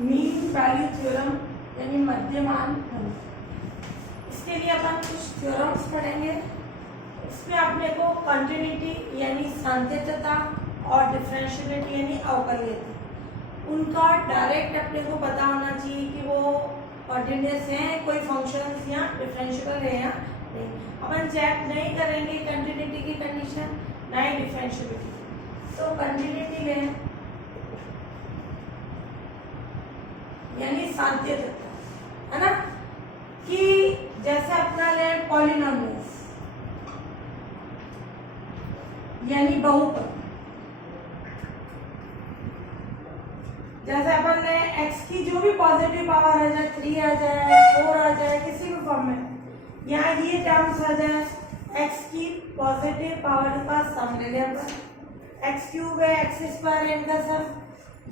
Mean value theorem यानी मध्यमान प्रमेय। इसके लिए अपन कुछ थ्योरम्स पढ़ेंगे। इसमें अपने को कंटिन्यूटी यानी सांतत्यता और डिफरेंशियलिटी यानी अवकलनीयता, उनका डायरेक्ट अपने को पता होना चाहिए कि वो कंटिन्यूअस हैं, कोई फंक्शंस या डिफरेंशिएबल है या नहीं। अपन चेक नहीं करेंगे कंटिन्यूटी की कंडीशन ना ही डिफरेंशियलिटी। तो कंटिन्यूटी लें यानी सांतत्यता, है ना, कि जैसे अपना ले पॉलिनोमियल्स यानी बहुपद। जैसे अपन ने x की जो भी पॉजिटिव पावर आ जाए, 3 आ जाए, 4 आ जाए, किसी भी फॉर्म में, यहाँ ये टर्म्स आ जाए, x की पॉजिटिव पावर का सम ले लें अपन, x क्यूब है, x स्क्वायर है, इनका सम।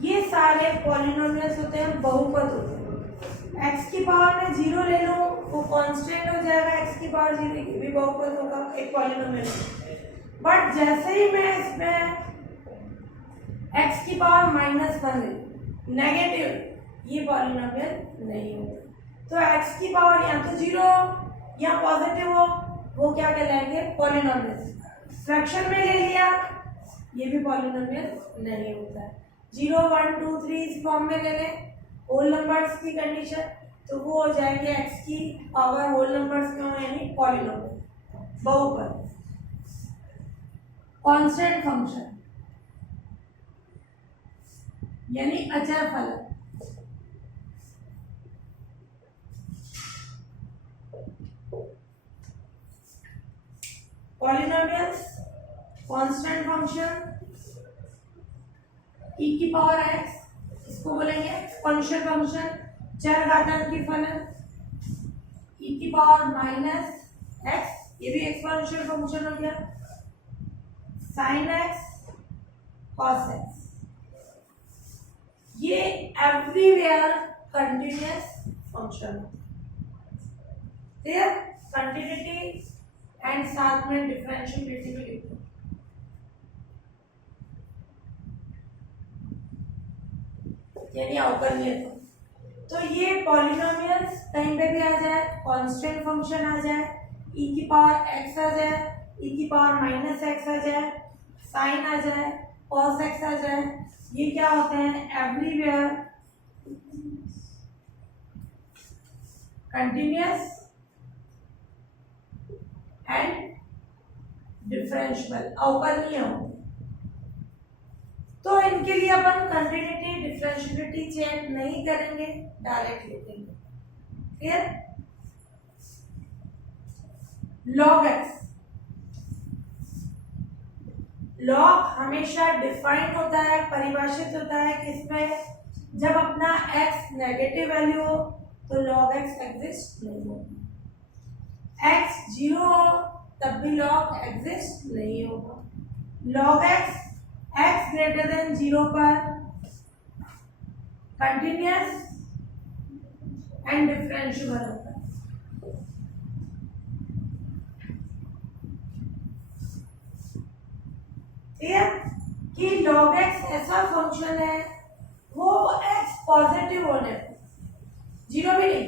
ये सारे पॉलिनोमियल्स होते हैं, बहुपद होते हैं। x की पावर में 0 ले लो, वो कांस्टेंट हो जाएगा, x की पावर 0 ये भी बहुपद होगा, एक पॉलिनोमियल। बट जैसे ही मैं इसमें x की पावर -1 ले, नेगेटिव, ये पॉलिनोमियल नहीं होगा। तो x की पावर या तो 0 या पॉजिटिव हो, वो क्या कहलाएंगे? पॉलिनोमियल। फ्रैक्शन में ले लिया, ये भी पॉलिनोमियल नहीं होता है। 0 1 2 3 इस फॉर्म में ले लें होल नंबर्स की कंडीशन, तो वो हो जाएंगे x की पावर होल नंबर्स में हो यानी पॉलिनोमियल, बहुपद। कांस्टेंट फंक्शन यानी अचर फलन, पॉलिनोमियल्स, कांस्टेंट फंक्शन, e की पावर x, इसको बोलेंगे एक्सपोनेंशियल फंक्शन, चरघातांक की फलन, e की पावर -x, ये भी एक्सपोनेंशियल फंक्शन हो गया, sin x, cos x। ये एवरीवेयर कंटिन्यूअस फंक्शन है, कंटिन्यूटी एंड साथ में डिफरेंशियबिलिटी भी लिखो। यानी अवकलनीयता। तो ये पॉलिनोमियल्स कहीं पे भी आ जाए, कांस्टेंट फंक्शन आ जाए, e की पावर x आ जाए, e की पावर -x आ जाए, sin आ जाए, cos x आ जाए, ये क्या होते हैं? एवरीवेयर कंटिन्यूअस एंड डिफरेंशिएबल, अवकलनीय होते हैं। तो इनके लिए अपन कंटिन्यूटी डिफरेंशिएबिलिटी चेक नहीं करेंगे, डायरेक्ट लिखेंगे। क्लियर? log x, लॉग हमेशा डिफाइंड होता है, परिभाषित होता है किसमें? जब अपना x नेगेटिव वैल्यू हो तो log x एग्जिस्ट नहीं होगा, x 0 हो तब भी log एग्जिस्ट नहीं होगा। log x ग्रेटर देन 0 पर कंटिन्यूअस एंड डिफरेंशिएबल होता है। ठीक है कि log x ऐसा फंक्शन है, वो x पॉजिटिव होने पर, 0 भी नहीं,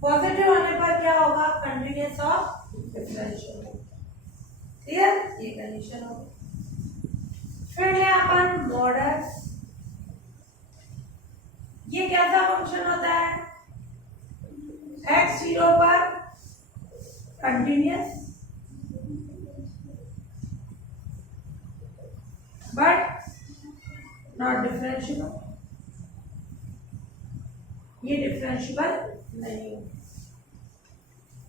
पॉजिटिव होने पर क्या होगा? कंटिन्यूअस और डिफरेंशियल। ठीक है, ये कंडीशन होगी। फिर ले अपन मॉडल्स। ये कैसा फंक्शन होता है? x 0 पर कंटिन्यूअस बट नॉट डिफरेंशिएबल, ये डिफरेंशिएबल नहीं है।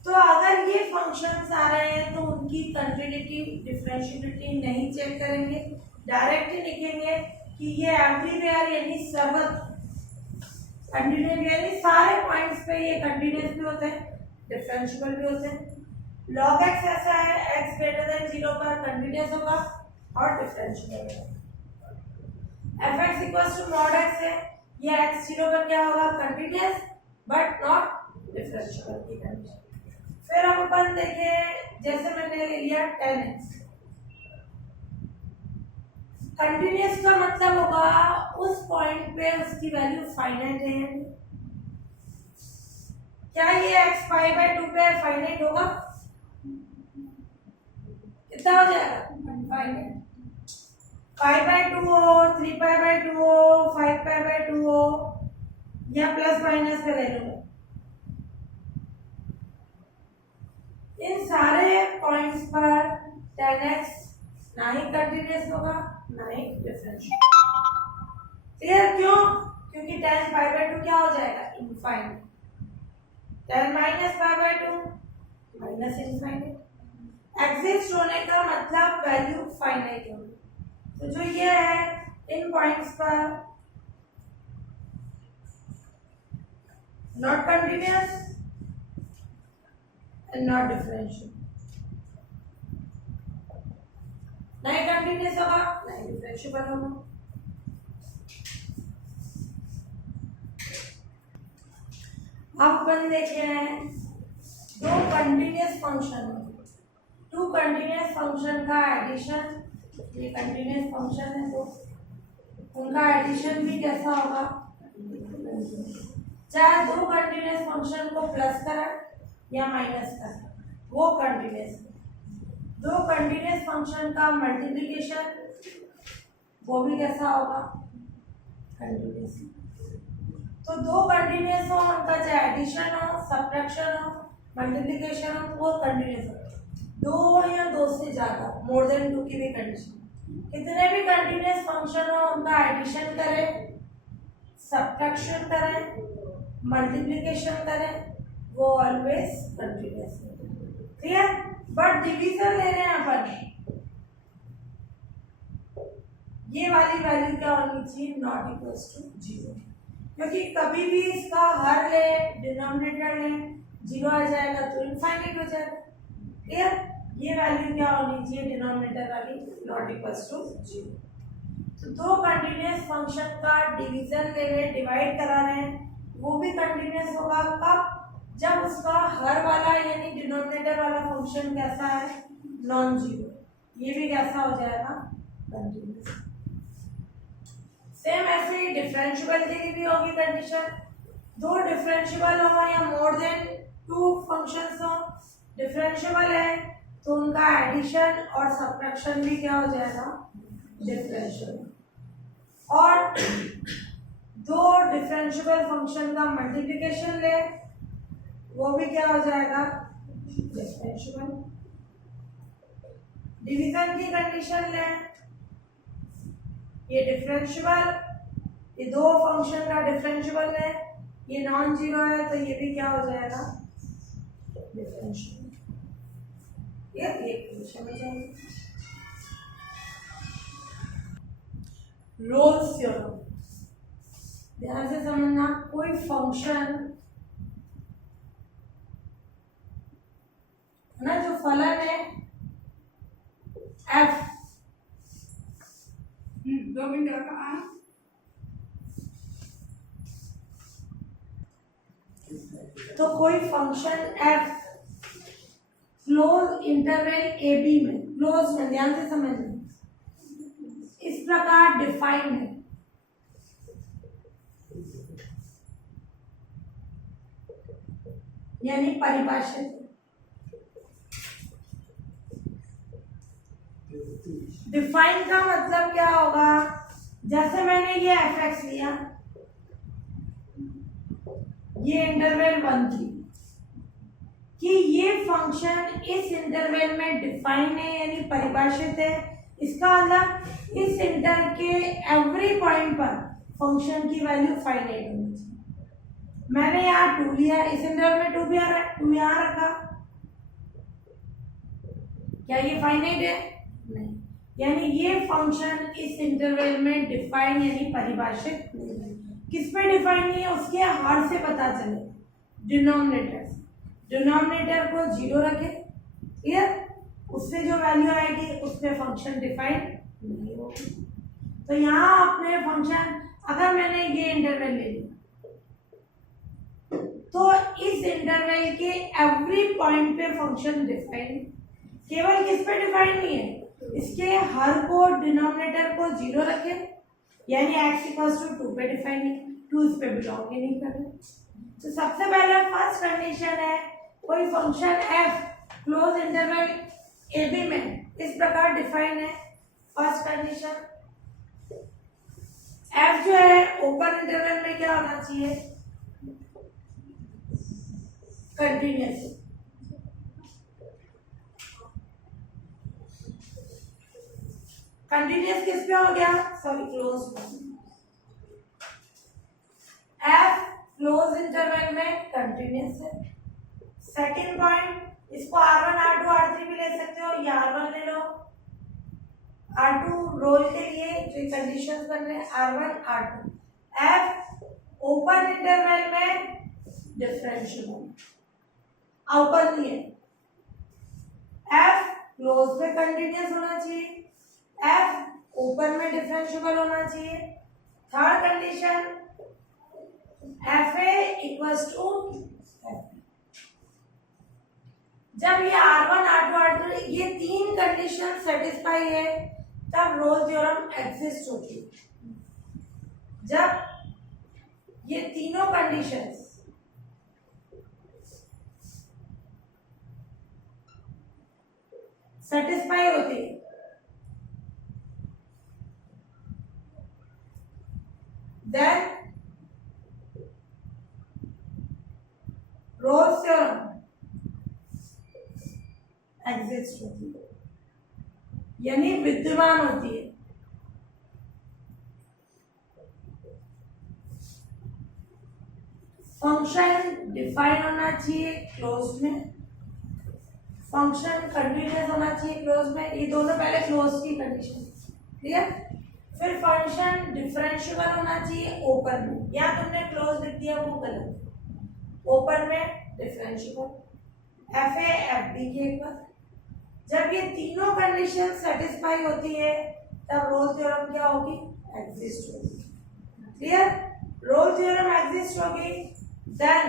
तो अगर ये फंक्शंस आ रहे हैं तो उनकी कंटिन्यूटी डिफरेंशिएबिलिटी नहीं चेक करेंगे, डायरेक्ट ही लिखेंगे कि ये एवरीवेयर यानी सर्वत्र कंटिन्यूअस, यानी सारे पॉइंट्स पे ये कंटिन्यूअस भी होते हैं, डिफरेंशिएबल भी होते हैं। log x ऐसा है, x ग्रेटर देन 0 पर कंटिन्यूअस होगा और डिफरेंशिएबल होगा। fx equals to mod x है, ये x 0 पर क्या होगा? कंटिन्यूअस बट नॉट डिफरेंशिएबल की कंडीशन। फिर हम अपन देखें, जैसे मैंने ले लिया 10x, कंटिन्यूस का मतलब होगा उस पॉइंट पे उसकी वैल्यू फाइनाइट है या नहीं। क्या ये x पाई बाय 2 पे फाइनाइट होगा? कितना हो जाएगा? फाइनाइट। पाई बाय 2 हो, 3 पाई बाय 2 हो, 5 पाई बाय 2 हो, या प्लस माइनस का ले लो। इन सारे पॉइंट्स पर tan x ना ही कंटिन्यूस होगा ना ही डिफरेंशियल। क्लियर? क्यों? क्योंकि tan पाई बाय 2 क्या हो जाएगा? Infinite. tan minus pi by 2 minus infinite. Exist होने का मतलब वैल्यू फाइनाइट होगी। तो जो ये है इन पॉइंट्स पर not continuous and not differential. नहीं कंटिन्यूस होगा नहीं डिफरेंशियल होगा। अब अपन देखे हैं दो continuous function, two continuous function का एडिशन। ये कंटिन्यूस फंक्शन है तो उनका एडिशन भी कैसा होगा? चाहे दो कंटिन्यूस फंक्शन को प्लस करें या माइनस करें वो कंटिन्यूस। दो कंटिन्यूस फंक्शन का मल्टीप्लिकेशन वो भी कैसा होगा? कंटिन्यूस। तो दो कंटिन्यूस हो उनका चाहे एडिशन हो, सब्ट्रैक्शन हो, मल्टीप्लिकेशन हो वो कंटिन्यूस हो। दो या दो से ज्यादा मोर देन 2 की भी कंडीशन। कितने भी कंटिन्यूस फंक्शन हो उनका एडिशन करें, सब्ट्रैक्शन करें, मल्टीप्लिकेशन करें वो ऑलवेज कंटिन्यूस है। क्लियर? बट डिवीजन ले रहे हैं अपन, ये वाली वैल्यू क्या होनी चाहिए? Not equals to 0। क्योंकि कभी भी इसका हर ले, डिनोमिनेटर ले, 0 आ जाएगा तो इनफाइनाइट हो जाएगा। क्लियर? ये वैल्यू क्या होनी चाहिए? डिनोमिनेटर वाली नॉट इक्वल्स टू 0। तो दो कंटिन्यूस फंक्शन का डिवीजन ले रहे, डिवाइड करा रहे हैं, वो भी कंटिन्यूस होगा कब? जब उसका हर वाला यानी डिनोमिनेटर वाला फंक्शन कैसा है? Non zero. ये भी कैसा हो जाएगा? कंटिन्यूस। सेम ऐसे ही डिफरेंशिएबल के लिए भी होगी कंडीशन। दो डिफरेंशिएबल हो या मोर देन 2 फंक्शंस हो, डिफरेंशिएबल है तो उनका एडिशन और सब्ट्रैक्शन भी क्या हो जाएगा? डिफरेंशियल। और दो डिफरेंशिएबल फंक्शन का मल्टीप्लिकेशन ले वो भी क्या हो जाएगा? डिफरेंशिएबल। डिवीजन की कंडीशन ले, ये डिफरेंशिएबल, ये दो फंक्शन का डिफरेंशिएबल है, ये नॉन जीरो है तो ये भी क्या हो जाएगा? डिफरेंशिएबल। ये कंडीशन में जाएगी। रोल्स थ्योरम ध्यान से समझना। कोई फंक्शन ना जो फलन है f 2 मिनट का तो कोई function f close interval a b में, क्लोज में ध्यान से समझना, इस प्रकार डिफाइंड है। यानी परिभाषित। डिफाइन का मतलब क्या होगा? जैसे मैंने ये fx लिया, ये इंटरवल 1 3 कि ये फंक्शन इस इंटरवल में डिफाइन है यानी परिभाषित है। इसका मतलब इस इंटर के एवरी पॉइंट पर फंक्शन की वैल्यू फाइनाइट होनी चाहिए। मैंने यहाँ 2 लिया, इस इंटरवल में 2 भी आ रहा है, 2 यहाँ रखा, क्या ये फाइनाइट है? नहीं। यानी ये फंक्शन इस इंटरवल में डिफाइन यानी परिभाषित नहीं है। किस पे डिफाइन नहीं है? उसके हर से पता चले, डिनोमिनेटर। डिनोमिनेटर को 0 रखे, क्लियर? उससे जो वैल्यू आएगी उसमें फंक्शन डिफाइन नहीं होगी। तो यहाँ अपने फंक्शन, अगर मैंने ये इंटरवल ले लिया तो इस इंटरवल के एवरी पॉइंट पे फंक्शन डिफाइन, केवल किस पे डिफाइन नहीं है? इसके हर को डिनोमिनेटर को 0 रखे, यानी x इक्वल्स टू 2 पे डिफाइन है, 2 इस पे बिलोंग ही नहीं कर रहे। तो सबसे पहले फर्स्ट कंडीशन है कोई function f close interval a b में इस प्रकार डिफाइन है। फर्स्ट कंडीशन f जो है ओपन इंटरवल में क्या होना चाहिए, कंटिन्यूअस। कंटिन्यूअस किस पे हो गया, सॉरी क्लोज में। f क्लोज इंटरवल में कंटिन्यूअस है। सेकंड पॉइंट, इसको R1 R2 R3 भी ले सकते हो, या R1 ले लो, R2 रोल के लिए जो कंडीशन बन रहे हैं R1 R2। f open interval में डिफरेंशिएबल, ओपन नहीं है। f क्लोज में कंटिन्यूअस होना चाहिए, f ओपन में डिफरेंशिएबल होना चाहिए। Third condition fa equals to जब ये R1 R2 R3 ये तीन कंडीशन सेटिस्फाई है तब रोल थ्योरम एग्जिस्ट होती है। जब ये तीनों कंडीशंस सेटिस्फाई होती है देन रोल्स थ्योरम एग्जिस्ट होती है, यानी विद्यमान होती है। फंक्शन डिफाइन होना चाहिए क्लोज में, फंक्शन कंटिन्यूअस होना चाहिए क्लोज में, ये दोनों पहले क्लोज की कंडीशन, क्लियर। फिर फंक्शन डिफरेंशिएबल होना चाहिए ओपन में, या तुमने क्लोज लिख दिया वो गलत, ओपन में differentiable, f a f b के इक्वल। जब ये तीनों कंडीशन सेटिस्फाई होती है तब रोल थ्योरम क्या होगी, एग्जिस्ट होगी, क्लियर। रोल थ्योरम एग्जिस्ट होगी then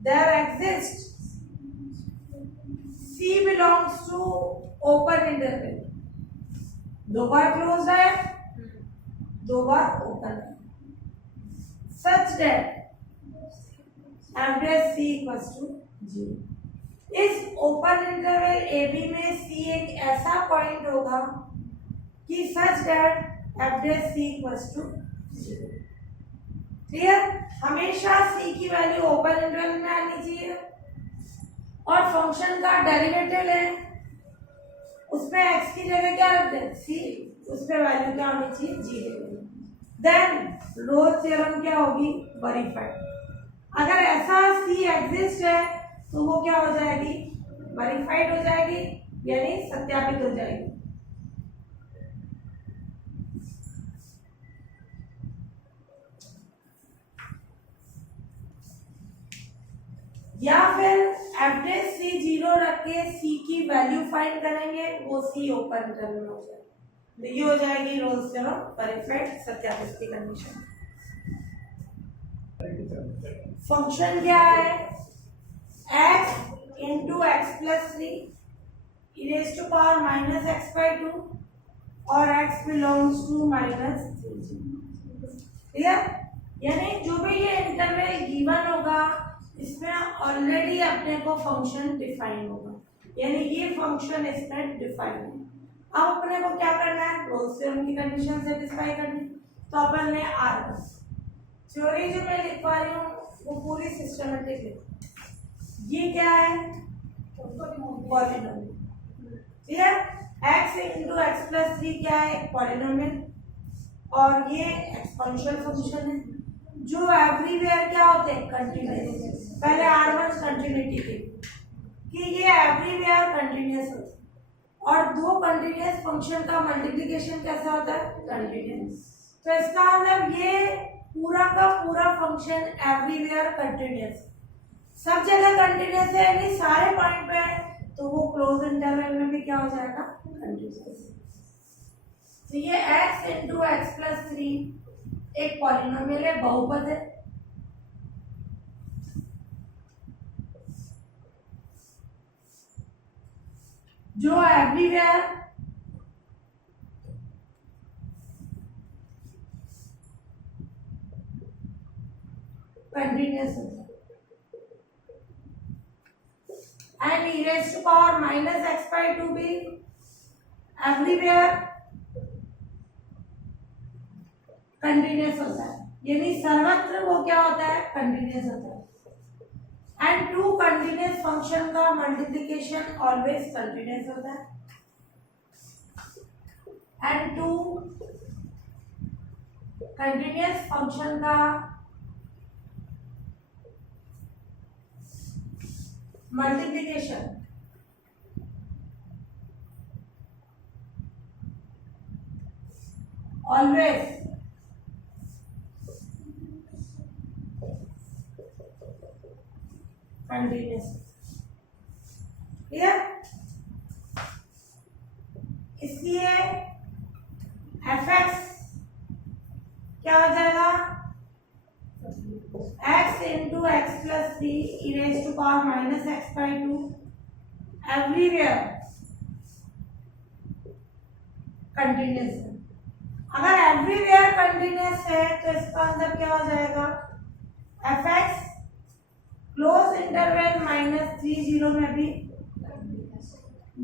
there exist C belongs to open interval, दो बार क्लोज है दो बार ओपन है, such that f dash C equals to 0। इस ओपन इंटरवल ए बी में C एक ऐसा पॉइंट होगा कि such that f dash C equals to 0, clear. हमेशा C की वैल्यू ओपन इंटरवल में आनी चाहिए और फंक्शन का डेरिवेटिव है उसमें x की जगह क्या रख दें, C, उसमें वैल्यू क्या होनी चाहिए, 0। देन रोल्स थ्योरम क्या होगी, वेरीफाइड। अगर ऐसा C एग्जिस्ट है तो वो क्या हो जाएगी, वेरीफाइड हो जाएगी, यानी सत्यापित हो जाएगी। या फिर एफ डैश सी 0 रख के C की वैल्यू फाइंड करेंगे, वो C ओपन इंटरवल हो जाएगी, ये हो जाएगी रोल्स थ्योरम वेरीफाइड, सत्यापित की कंडीशन। फंक्शन क्या है, x into x plus 3 e raise to power minus x by 2 और x belongs to minus 3, clear. यानी जो भी ये इंटरवल गिवन होगा इसमें ऑलरेडी अपने को फंक्शन डिफाइन होगा, यानी ये फंक्शन इसमें डिफाइन है। अब अपने को क्या करना है, रोल्स थ्योरम की कंडीशन सेटिस्फाई करनी। तो अपन ने R1 थ्योरी जो मैं लिख पा रही हूँ वो पूरी सिस्टमेटिक है। ये क्या है, पॉलिनोमियल, ठीक है। x इंटू एक्स प्लस 3 क्या है, एक पॉलिनोमियल, और ये एक्सपोनेंशियल फंक्शन है जो एवरीवेयर क्या होते हैं, कंटिन्यूअस। पहले R1 कंटिन्यूटी थी कि ये एवरीवेयर कंटिन्यूअस होता है और दो कंटिन्यूअस फंक्शन का मल्टीप्लिकेशन कैसा होता है, कंटिन्यूअस। तो इसका मतलब ये पूरा का पूरा फंक्शन एवरीवेयर कंटिन्यूअस, सब जगह कंटिन्यूअस है, यानी सारे पॉइंट पे है, तो वो क्लोज इंटरवल में भी क्या हो जाएगा, कंटिन्यूअस। तो ये x इंटू एक्स प्लस 3 एक पॉलिनोमियल है, बहुपद है। जो एवरीवेयर कंटिन्यूस होता है and e raised to power minus x by 2 भी एवरीवेयर कंटिन्यूस होता है, यानी सर्वत्र वो क्या होता है, कंटिन्यूस होता है। एंड टू कंटिन्यूस फंक्शन का मल्टीप्लिकेशन ऑलवेज कंटिन्यूस होता है एंड टू कंटिन्यूस फंक्शन का मल्टीप्लिकेशन ऑलवेज कंटिन्यूस। क्लियर? इसलिए fx क्या हो जाएगा, x into x plus three e raise to power minus x by two everywhere continuous है। अगर एवरीवेयर कंटिन्यूस है तो इसका आंसर क्या हो जाएगा, fx क्लोज इंटरवल माइनस 3 0 में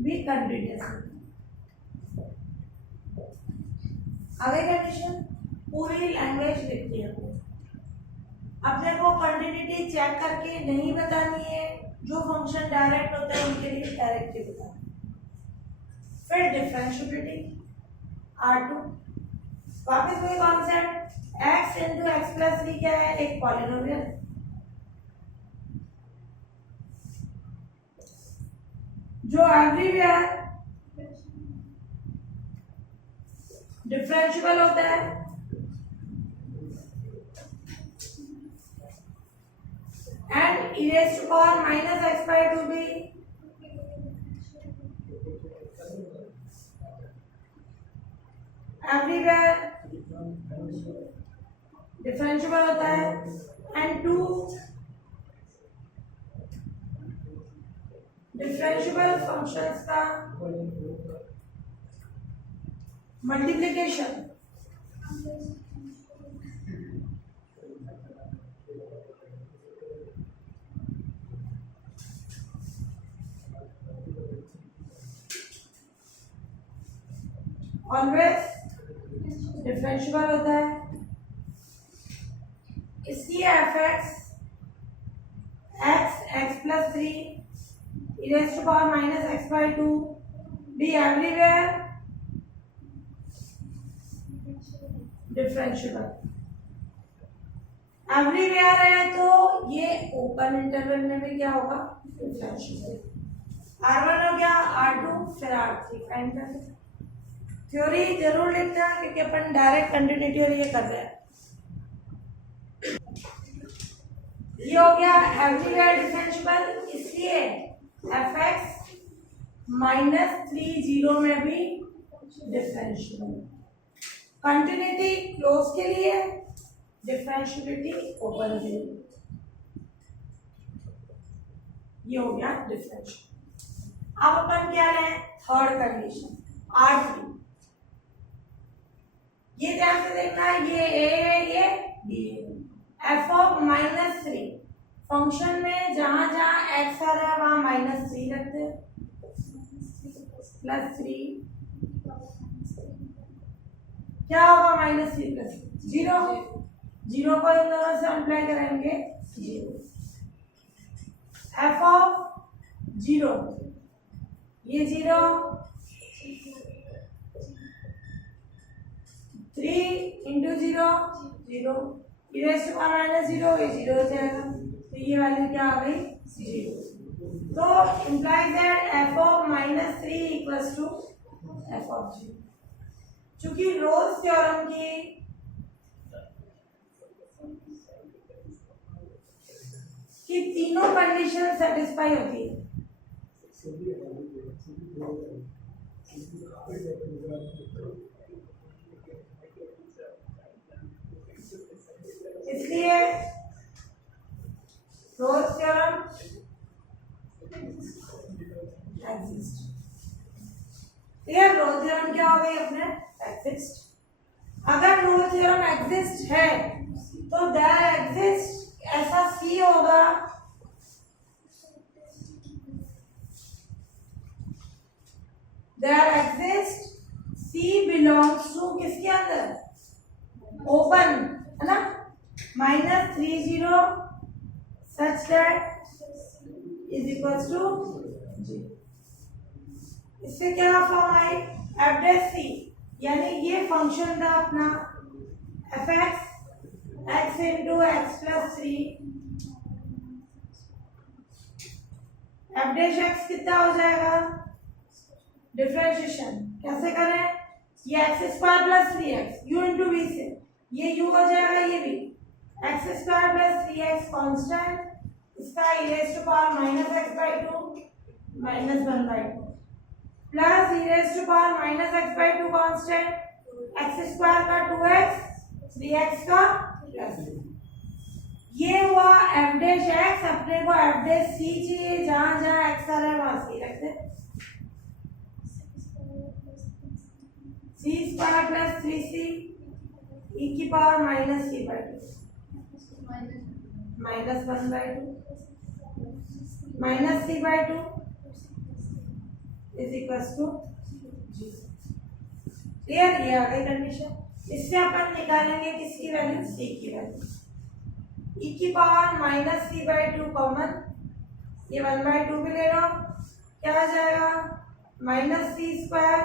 भी कंटिन्यूस है। आगे कंडीशन पूरी लैंग्वेज लिखती है। अपने को कंटिन्यूटी चेक करके नहीं बतानी है, जो फंक्शन डायरेक्ट होते हैं उनके लिए डायरेक्ट ही बताना है। फिर डिफरेंशिएबिलिटी R2, वापस वही concept, x into x plus three क्या है, एक पॉलिनोमियल, जो एवरीवेयर डिफरेंशिएबल होता है and e raised to power minus x by two भी एवरीवेयर डिफरेंशिएबल होता है एंड टू डिफरेंशिएबल फंक्शंस का मल्टीप्लिकेशन ऑलवेज डिफरेंशिएबल होता है। इसलिए fx x plus three e raised to power minus x by two be everywhere differentiable. Everywhere है तो ये ओपन इंटरवल में भी क्या होगा, डिफरेंशिएबल। R1 हो गया, R2 फिर R3 फाइंड कर लें। थ्योरी जरूर लिखना क्योंकि अपन डायरेक्ट कंटिन्यूटी और ये कर रहे हैं। ये हो गया एवरीवेयर डिफरेंशिएबल, इसलिए fx माइनस 3 0 में भी डिफरेंशिएबल। कंटिन्यूटी क्लोज के लिए, डिफरेंशिएबिलिटी ओपन के लिए। ये हो गया डिफरेंशिएबल। अब अपन क्या लें, थर्ड कंडीशन R3। ये ध्यान से देखना, ये a है, ये b है। f of minus three, function में जहां जहां x आ रहा है वहां माइनस थ्री रखते हैं, प्लस थ्री क्या होगा, minus three plus zero, zero को इन दोनों से मल्टीप्लाई करेंगे जीरो। f ऑफ जीरो, ये zero, three into zero zero, e raised to power minus zero, ये जीरो हो जाएगा, तो ये वैल्यू क्या आ गई, जीरो। तो implies that f of minus three equals to f of zero. चूंकि रोल्स थ्योरम की तीनों कंडीशन सेटिस्फाई होती है, इसलिए रोल्स थ्योरम एग्जिस्ट। गई अपने एग्जिस्ट। अगर रोल थ्योरम एग्जिस्ट है तो देयर एग्जिस्ट ऐसा सी होगा there exist C belongs to किसके अंदर ओपन है ना -30 such that is equals to G। इससे क्या form I f dash c, यानी ये फंक्शन था अपना f x into x plus 3 f dash x कितना हो जाएगा डिफरेंशिएशन कैसे करें, ये x square plus 3x u into v से ये यू हो जाएगा ये भी x square plus 3x constant इसका e raise to power -x/2 -1/2 plus e raise to power -x/2 constant x square का 2x 3x का प्लस ये हुआ f डैश x। अपने को f डैश c चाहिए, जहां जहां x आ रहा है वहां c रखते हैं। c square plus 3c e की power -c/2 -1/2 -c/2 is equals to जी। क्लियर, ये आ गई कंडीशन। इससे अपन निकालेंगे किसकी वैल्यू c की वैल्यू e की पावर -c/2 कॉमन, ये 1/2 भी ले लो, क्या आ जाएगा -c स्क्वायर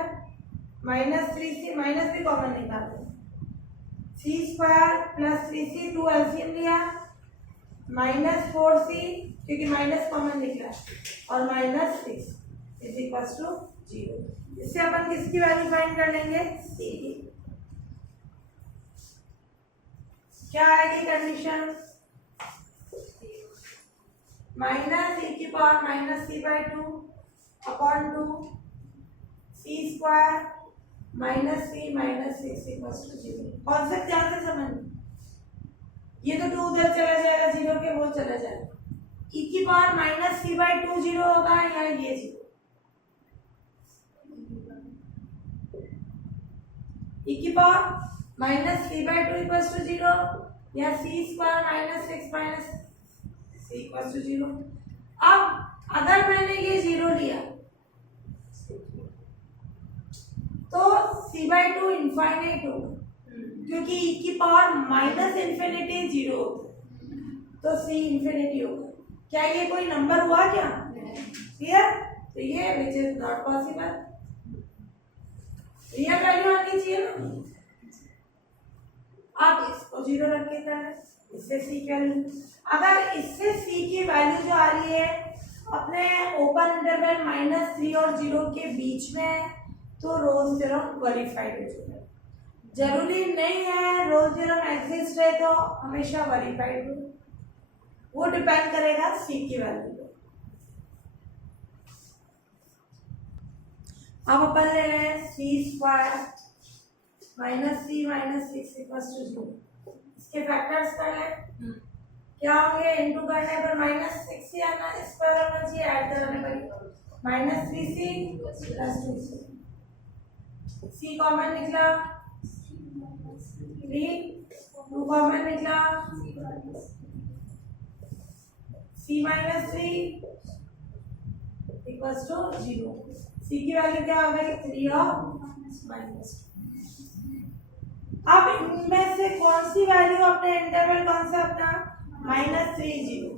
-3c माइनस भी कॉमन निकाल दो c square plus 3c 2 LCM लिया -4c क्योंकि माइनस कॉमन निकला और -6 इज इक्वल्स टू 0। इससे अपन किसकी वैल्यू फाइंड कर लेंगे c की। क्या आएगी कंडीशन -e की power -c/2 upon 2 c square -c -6 equals to 0। Concept ध्यान से समझ, ये तो 2 उधर चला जाएगा 0 के वो चला जाएगा, e की पावर -c/2 0 होगा या ये 0, e की पावर -c/2 इक्वल्स टू 0 या c square -6 c equals to 0। अब अगर मैंने ये 0 लिया तो c/2 इनफाइनाइट होगा क्योंकि e की पावर -इंफिनिटी 0 होता तो c इंफिनिटी होगा। क्या ये कोई नंबर हुआ क्या? क्लियर, तो ये which is not possible, real value आनी चाहिए ना। आप इसको 0 रख के करें, इससे c की वैल्यू, अगर इससे c की वैल्यू जो आ रही है अपने ओपन इंटरवल -3 और 0 के बीच में है तो रोल्स थ्योरम वेरीफाइड हो चुका है। जरूरी नहीं है रोल्स थ्योरम एग्जिस्ट है तो हमेशा वेरीफाइड हो, वो डिपेंड करेगा c की वैल्यू पे। अब अपन ले रहे हैं c square -c -6 equals to 0। इसके फैक्टर्स कर लें, क्या होंगे इनटू करने पर -6 या स्क्वायर होना चाहिए, ऐड करने पर -3c plus 2c। c common निकला 3, 2 कॉमन निकला c -3 इक्वल्स टू 0। c की वैल्यू क्या हो गई 3 और -2। अब इनमें से कौन सी वैल्यू अपने इंटरवल कौन सा अपना -3 0,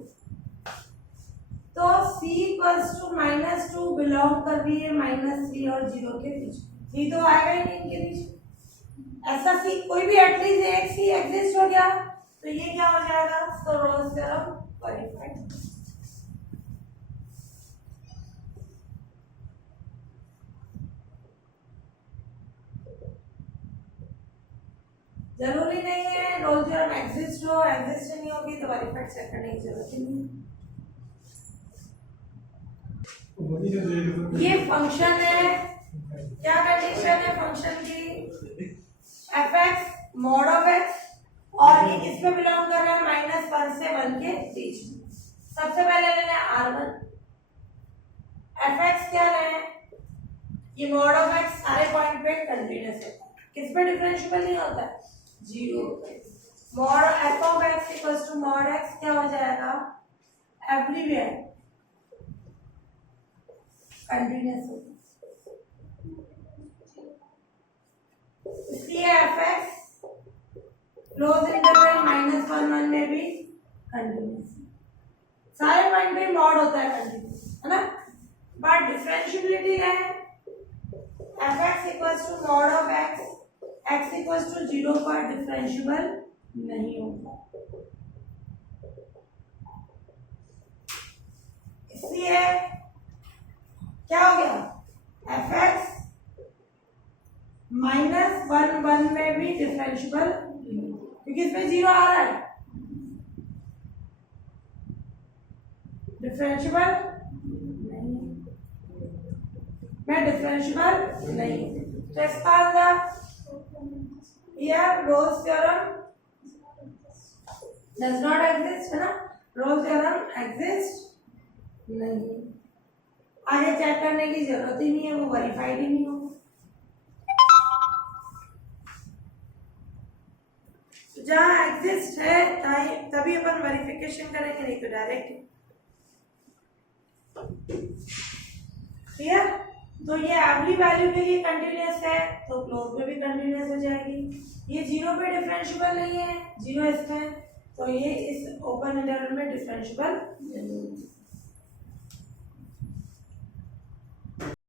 तो c इक्वल्स टू -2 बिलोंग कर रही है -3 और 0 के बीच। c तो आएगा ही नहीं इनके बीच, ऐसा c कोई भी एटलीस्ट एक c एग्जिस्ट हो गया तो ये क्या हो जाएगा, तो रोल्स थ्योरम वेरीफाइड। जरूरी नहीं है रोल थ्योरम एग्जिस्ट हो, एग्जिस्ट नहीं होगी तो वेरीफाइड चेक करने की जरूरत ही नहीं। ये फंक्शन है, क्या कंडीशन है फंक्शन की, f(x) mod of x और ये किसमें बिलोंग कर रहा है -1 से 1 के बीच में। सबसे पहले लेना है r1, f(x) क्या है ये मॉड ऑफ एक्स सारे पॉइंट पे कंटिन्यूअस है, किस पे डिफरेंशिएबल नहीं होता है, 0 पे। Mod f of x equals to mod x क्या हो जाएगा, एवरीवेयर कंटिन्यूअस होगा, इसलिए एफ एक्स क्लोज इंटरवल -1 में भी कंटिन्यूअस, सारे पॉइंट पे मॉड होता है कंटिन्यूअस, है ना। बट डिफरेंशिएबिलिटी है f x equals to mod of x, x equals to 0 पर डिफरेंशिएबल नहीं होगा, इसलिए क्या हो गया, एफ एक्स -1 में भी डिफरेंशिएबल, क्योंकि इसमें 0 आ रहा है, डिफरेंशिएबल नहीं, मैं डिफरेंशिएबल नहीं, तो इसका आंसर यार Rolle's theorem does not exist, है ना, रोल्स थ्योरम एग्जिस्ट नहीं, आगे चेक करने की जरूरत ही नहीं है, वो वेरीफाइड ही नहीं होगा। जहां एग्जिस्ट है तभी अपन वेरिफिकेशन करेंगे, नहीं तो डायरेक्ट। क्लियर, तो ये एवरी वैल्यू के लिए कंटिन्यूअस है तो क्लोज में भी कंटिन्यूअस हो जाएगी, ये 0 पे डिफरेंशिएबल नहीं है, 0 इसमें, तो ये इस ओपन इंटरवल में डिफरेंशिएबल नहीं है।